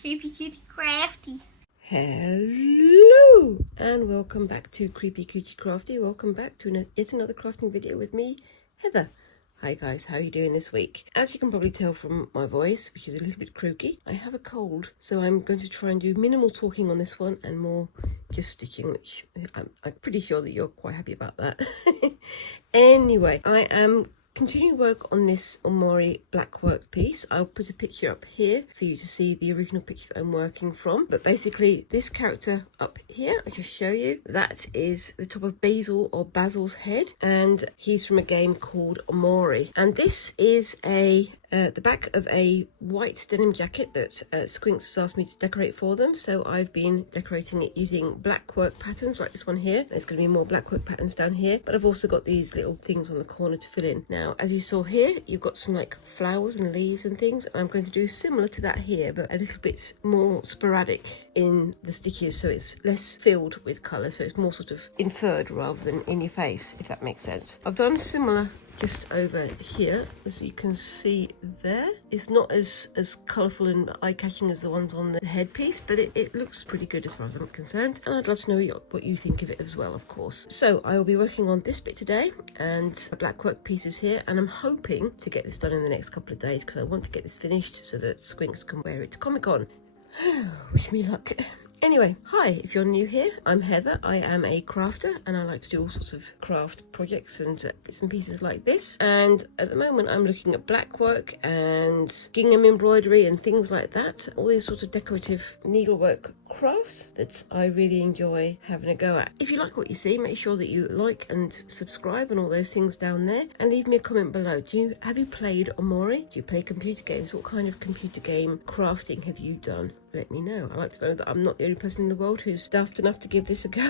Creepy Cutie Crafty. Hello and welcome back to Creepy Cutie Crafty. Welcome back to yet another crafting video with me, Heather. Hi guys, how are you doing this week? As you can probably tell from my voice, which is a little bit croaky, I have a cold, so I'm going to try and do minimal talking on this one and more just stitching, which I'm pretty sure that you're quite happy about that. Anyway, I am continuing work on this Omori Blackwork piece. I'll put a picture up here for you to see the original picture that I'm working from. But basically, this character up here, I just show you, that is the top of Basil's head, and he's from a game called Omori. And this is the back of a white denim jacket that Squinks has asked me to decorate for them. So I've been decorating it using blackwork patterns like this one here. There's going to be more blackwork patterns down here, but I've also got these little things on the corner to fill in. Now, as you saw here, you've got some like flowers and leaves and things. I'm going to do similar to that here, but a little bit more sporadic in the stitches, so it's less filled with colour, so it's more sort of inferred rather than in your face, if that makes sense. I've done similar just over here, as you can see there. It's not as colourful and eye-catching as the ones on the headpiece, but it looks pretty good as far as I'm concerned, and I'd love to know what you think of it as well, of course. So I will be working on this bit today and the blackwork pieces here, and I'm hoping to get this done in the next couple of days because I want to get this finished so that Squinks can wear it to Comic-Con. Wish me luck. Anyway, hi, if you're new here, I'm Heather. I am a crafter and I like to do all sorts of craft projects and bits and pieces like this. And at the moment I'm looking at blackwork and gingham embroidery and things like that. All these sort of decorative needlework crafts that I really enjoy having a go at. If you like what you see, make sure that you like and subscribe and all those things down there, and leave me a comment below. Have you played Omori? Do you play computer games? What kind of computer game crafting have you done? Let me know. I like to know that I'm not the only person in the world who's daft enough to give this a go.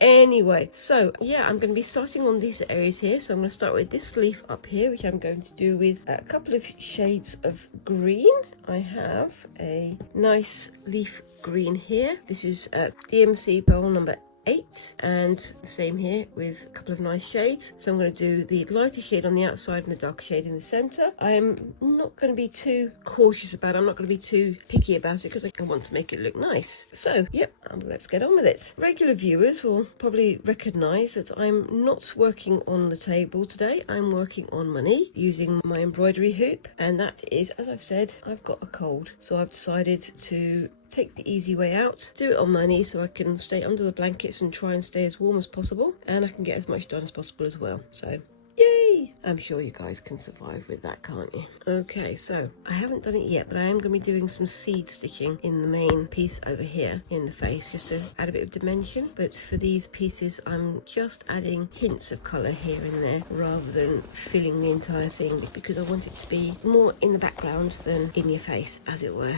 Anyway, so yeah, I'm going to be starting on these areas here. So I'm going to start with this leaf up here, which I'm going to do with a couple of shades of green. I have a nice leaf green here. This is DMC pearl number 8, and the same here with a couple of nice shades. So I'm going to do the lighter shade on the outside and the darker shade in the center. I'm not going to be too cautious about it. I'm not going to be too picky about it because I want to make it look nice. So yep, let's get on with it. Regular viewers will probably recognize that I'm not working on the table today. I'm working on money using my embroidery hoop, and that is, as I've said, I've got a cold, so I've decided to take the easy way out, do it on my knee so I can stay under the blankets and try and stay as warm as possible, and I can get as much done as possible as well. So yay! I'm sure you guys can survive with that, can't you? Okay, so I haven't done it yet, but I am going to be doing some seed stitching in the main piece over here in the face, just to add a bit of dimension. But for these pieces, I'm just adding hints of colour here and there rather than filling the entire thing, because I want it to be more in the background than in your face, as it were.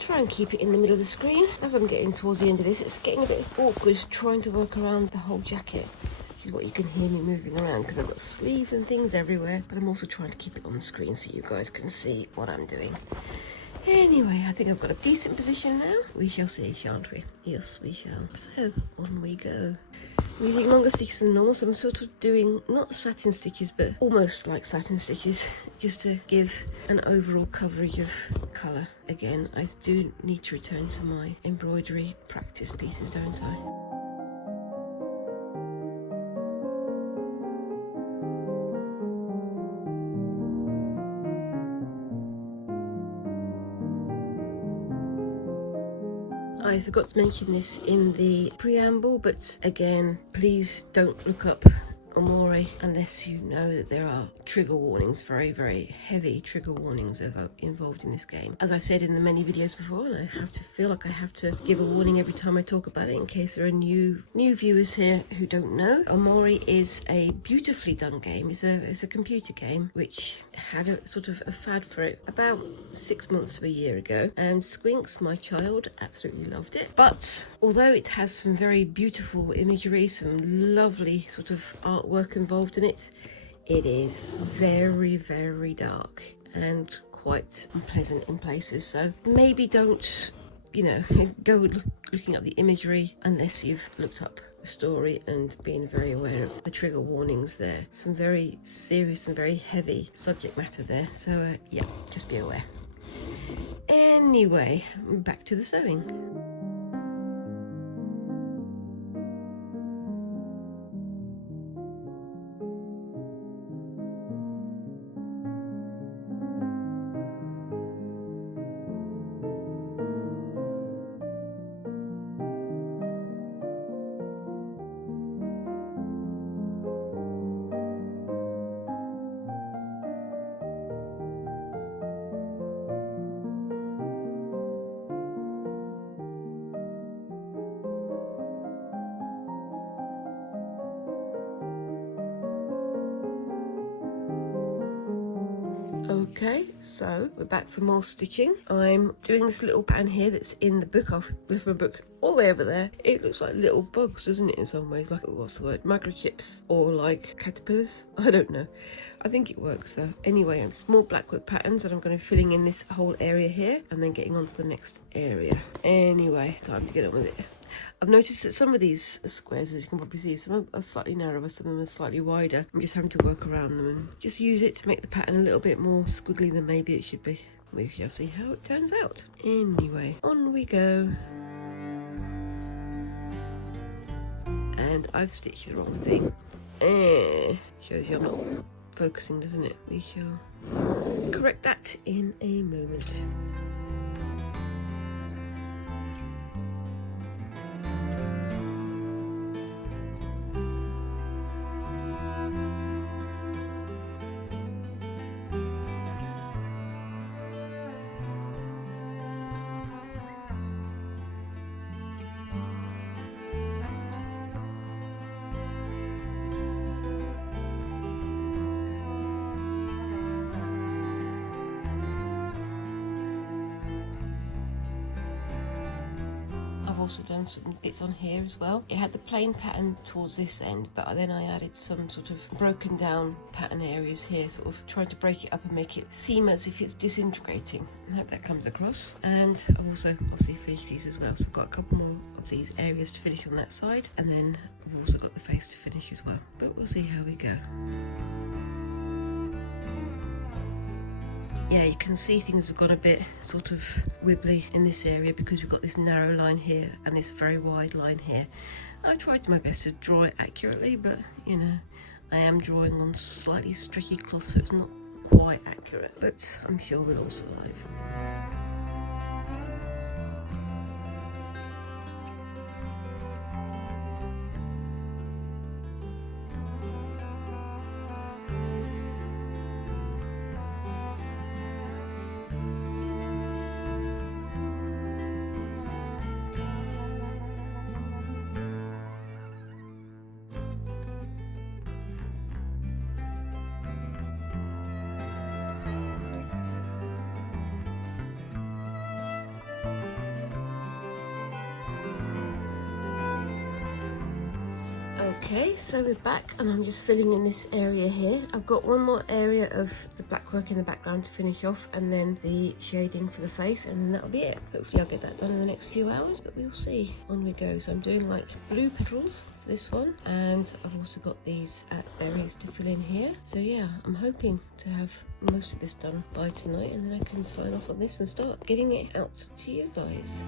Try and keep it in the middle of the screen. As I'm getting towards the end of this, it's getting a bit awkward trying to work around the whole jacket, which is what you can hear me moving around because I've got sleeves and things everywhere, but I'm also trying to keep it on the screen so you guys can see what I'm doing. Anyway, I think I've got a decent position now. We shall see, shan't we? Yes, we shall. So, on we go. I'm using longer stitches than normal, so I'm sort of doing not satin stitches, but almost like satin stitches, just to give an overall coverage of colour. Again, I do need to return to my embroidery practice pieces, don't I? I forgot to mention this in the preamble, but again, please don't look up Omori unless you know that there are trigger warnings, very, very heavy trigger warnings involved in this game. As I've said in the many videos before, and I have to feel like I have to give a warning every time I talk about it in case there are new viewers here who don't know. Omori is a beautifully done game. It's a computer game which had a sort of a fad for it about 6 months to a year ago, and Squinks, my child, absolutely loved it. But although it has some very beautiful imagery, some lovely sort of artwork involved in it, it is very, very dark and quite unpleasant in places. So maybe don't, go looking up the imagery unless you've looked up the story and been very aware of the trigger warnings there. Some very serious and very heavy subject matter there. So yeah, just be aware. Anyway, back to the sewing. Okay, so we're back for more stitching. I'm doing this little pattern here that's in the book. I've left my book all the way over there. It looks like little bugs, doesn't it, in some ways? Like, what's the word? Microchips or like caterpillars? I don't know. I think it works though. Anyway, it's more blackwork patterns and I'm going to be filling in this whole area here and then getting on to the next area. Anyway, time to get on with it. I've noticed that some of these squares, as you can probably see, some are slightly narrower, some of them are slightly wider. I'm just having to work around them and just use it to make the pattern a little bit more squiggly than maybe it should be. We shall see how it turns out. Anyway, on we go. And I've stitched the wrong thing. Shows you I'm not focusing, doesn't it? We shall correct that in a moment. Also done some bits on here as well. It had the plain pattern towards this end, but then I added some sort of broken down pattern areas here, sort of trying to break it up and make it seem as if it's disintegrating. I hope that comes across. And I've also obviously finished these as well, so I've got a couple more of these areas to finish on that side, and then I've also got the face to finish as well, but we'll see how we go. Yeah, you can see things have got a bit sort of wibbly in this area because we've got this narrow line here and this very wide line here. I tried my best to draw it accurately, but you know, I am drawing on slightly streaky cloth, so it's not quite accurate, but I'm sure we'll all survive. Okay, so we're back and I'm just filling in this area here. I've got one more area of the blackwork in the background to finish off and then the shading for the face, and then that'll be it. Hopefully I'll get that done in the next few hours, but we'll see. On we go. So I'm doing like blue petals for this one, and I've also got these berries to fill in here. So yeah, I'm hoping to have most of this done by tonight, and then I can sign off on this and start getting it out to you guys.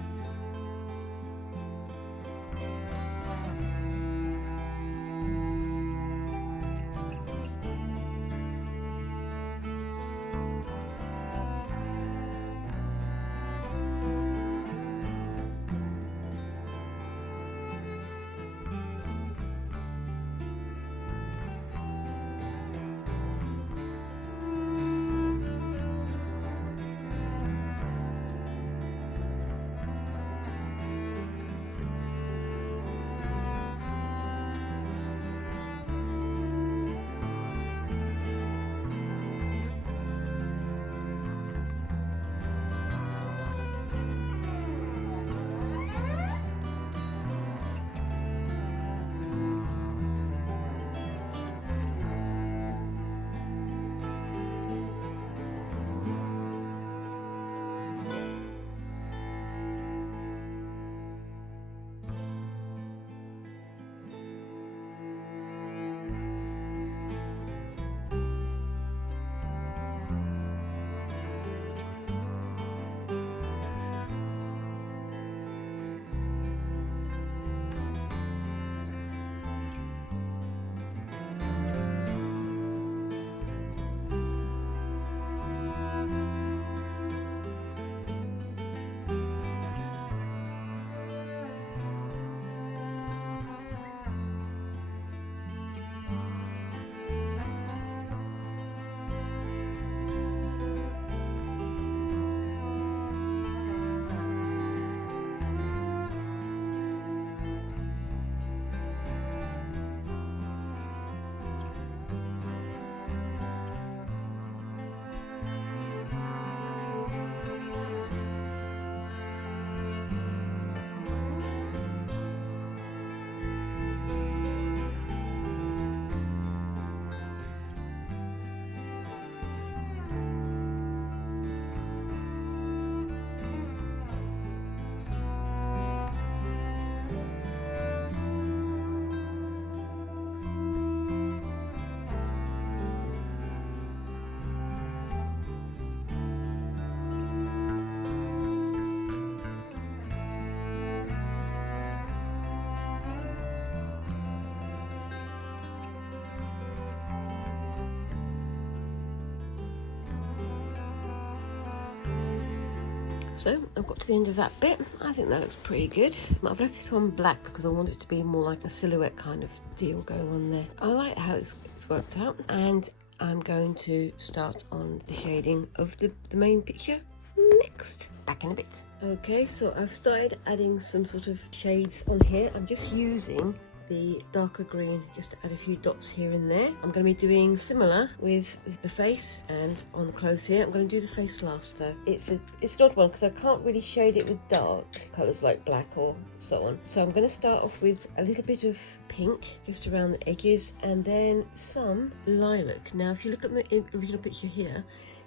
So I've got to the end of that bit. I think that looks pretty good. I've left this one black because I want it to be more like a silhouette kind of deal going on there. I like how it's worked out, and I'm going to start on the shading of the main picture next. Back in a bit. Okay, so I've started adding some sort of shades on here. I'm just using the darker green just to add a few dots here and there. I'm going to be doing similar with the face and on the clothes here. I'm going to do the face last though. It's an odd one because I can't really shade it with dark colours like black or so on. So I'm going to start off with a little bit of pink just around the edges and then some lilac. Now if you look at the original picture here,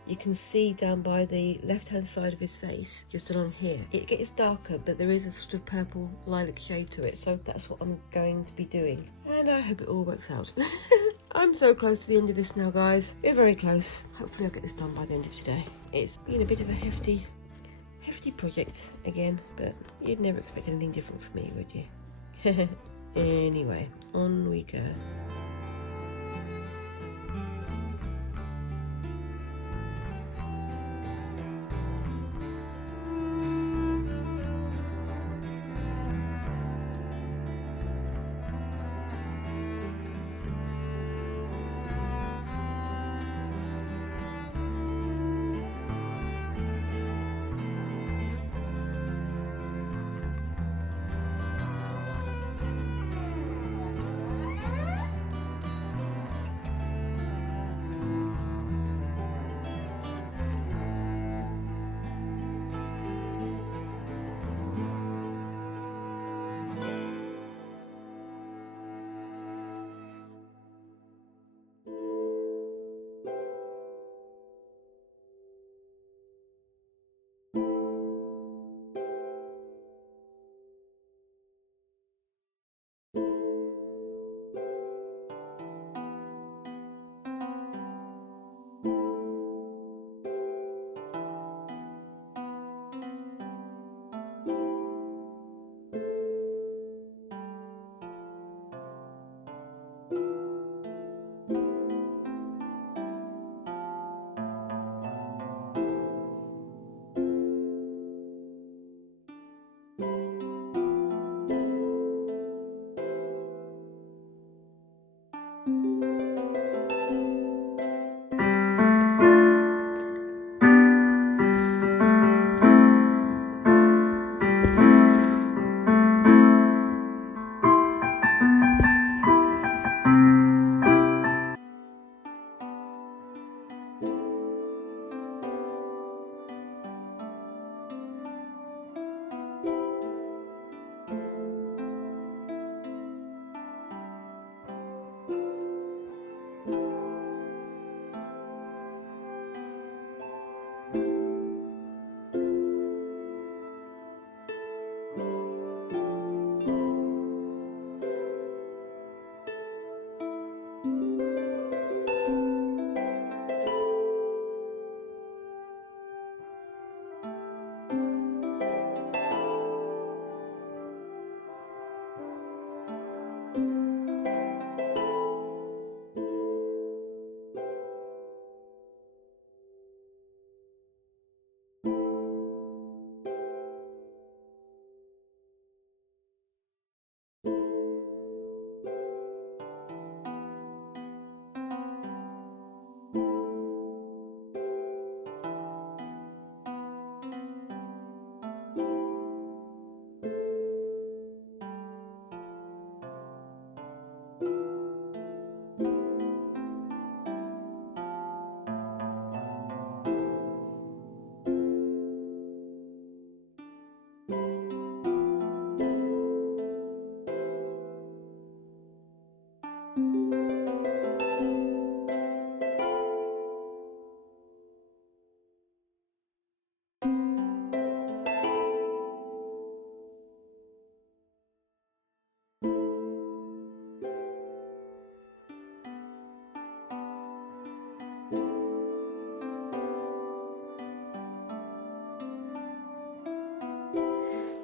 you can see down by the left hand side of his face, just along here, it gets darker, but there is a sort of purple lilac shade to it, so that's what I'm going to be doing, and I hope it all works out. I'm so close to the end of this now, guys. We're very close. Hopefully I'll get this done by the end of today. It's been a bit of a hefty project again, but you'd never expect anything different from me, would you? Anyway, on we go.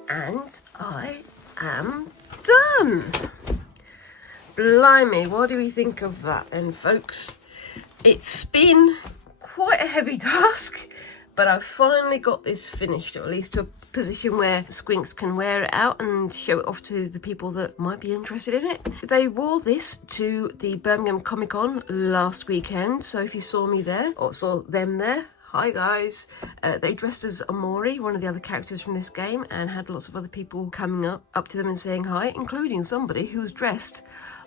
And I am done. Blimey, what do we think of that then, folks? It's been quite a heavy task, But I've finally got this finished, or at least to a position where Squinks can wear it out and show it off to the people that might be interested in it. They wore this to the Birmingham Comic Con last weekend, so if you saw me there, or saw them there, hi guys. They dressed as Omori, one of the other characters from this game, and had lots of other people coming up to them and saying hi, including somebody who was dressed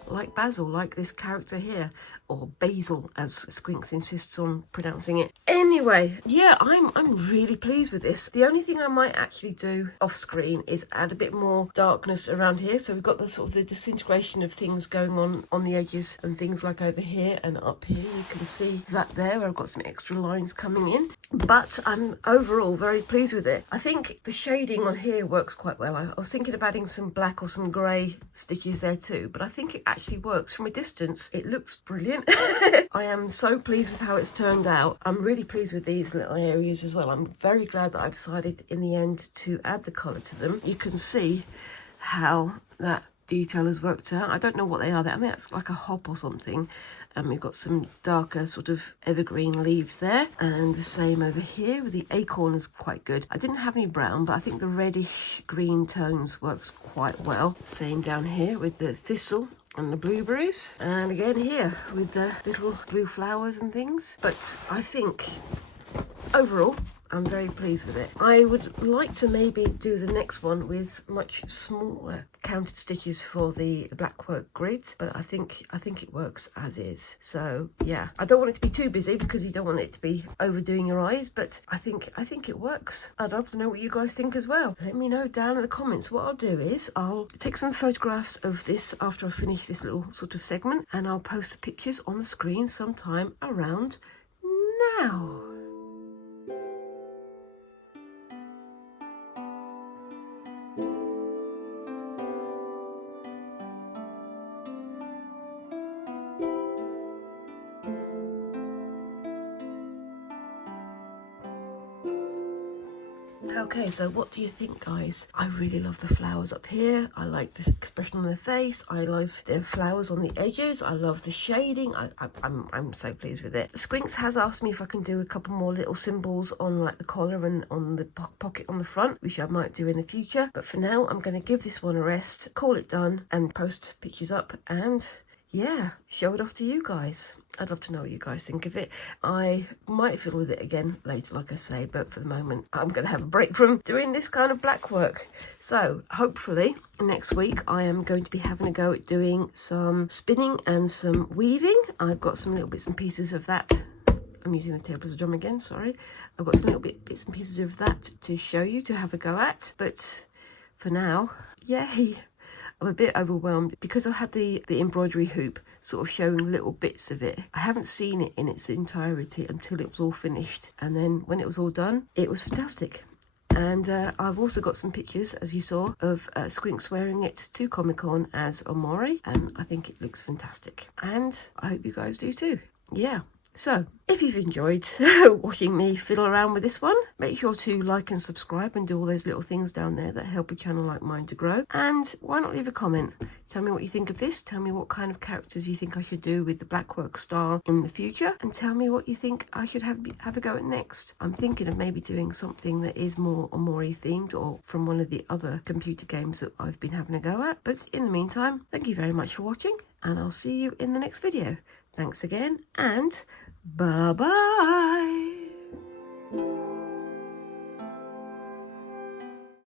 like Basil, like this character here, or Basil as Squinks insists on pronouncing it. Anyway, yeah, I'm really pleased with this. The only thing I might actually do off screen is add a bit more darkness around here, so we've got the sort of the disintegration of things going on the edges, and things like over here and up here. You can see that there where I've got some extra lines coming in, but I'm overall very pleased with it. I think the shading on here works quite well. I was thinking of adding some black or some grey stitches there too, but I think it actually works. From a distance it looks brilliant. I am so pleased with how it's turned out. I'm really pleased with these little areas as well. I'm very glad that I decided in the end to add the colour to them. You can see how that detail has worked out. I don't know what they are. I think that's like a hop or something. And we've got some darker sort of evergreen leaves there, and the same over here with the acorn is quite good. I didn't have any brown, but I think the reddish green tones works quite well. Same down here with the thistle and the blueberries, and again here with the little blue flowers and things. But I think overall I'm very pleased with it. I would like to maybe do the next one with much smaller counted stitches for the Blackwork grids, but I think it works as is. So yeah, I don't want it to be too busy because you don't want it to be overdoing your eyes, but I think it works. I'd love to know what you guys think as well. Let me know down in the comments. What I'll do is I'll take some photographs of this after I finish this little sort of segment, and I'll post the pictures on the screen sometime around now. Okay, so what do you think, guys? I really love the flowers up here. I like the expression on their face. I love the flowers on the edges. I love the shading. I'm so pleased with it. Squinks has asked me if I can do a couple more little symbols on like the collar and on the pocket on the front, which I might do in the future. But for now, I'm going to give this one a rest, call it done, and post pictures up, and yeah, show it off to you guys. I'd love to know what you guys think of it. I might fiddle with it again later, like I say, but for the moment I'm going to have a break from doing this kind of black work. So hopefully next week I am going to be having a go at doing some spinning and some weaving. I've got some little bits and pieces of that. I'm using the table as a drum again, sorry. I've got some little bits and pieces of that to show you, to have a go at, but for now, yay! I'm a bit overwhelmed because I had the embroidery hoop sort of showing little bits of it. I haven't seen it in its entirety until it was all finished, and then when it was all done, it was fantastic. And I've also got some pictures, as you saw, of Squinks wearing it to Comic-Con as Omori, and I think it looks fantastic, and I hope you guys do too. Yeah. So, if you've enjoyed watching me fiddle around with this one, make sure to like and subscribe and do all those little things down there that help a channel like mine to grow. And why not leave a comment? Tell me what you think of this. Tell me what kind of characters you think I should do with the Blackwork style in the future. And tell me what you think I should have a go at next. I'm thinking of maybe doing something that is more Omori themed, or from one of the other computer games that I've been having a go at. But in the meantime, thank you very much for watching, and I'll see you in the next video. Thanks again, and bye-bye.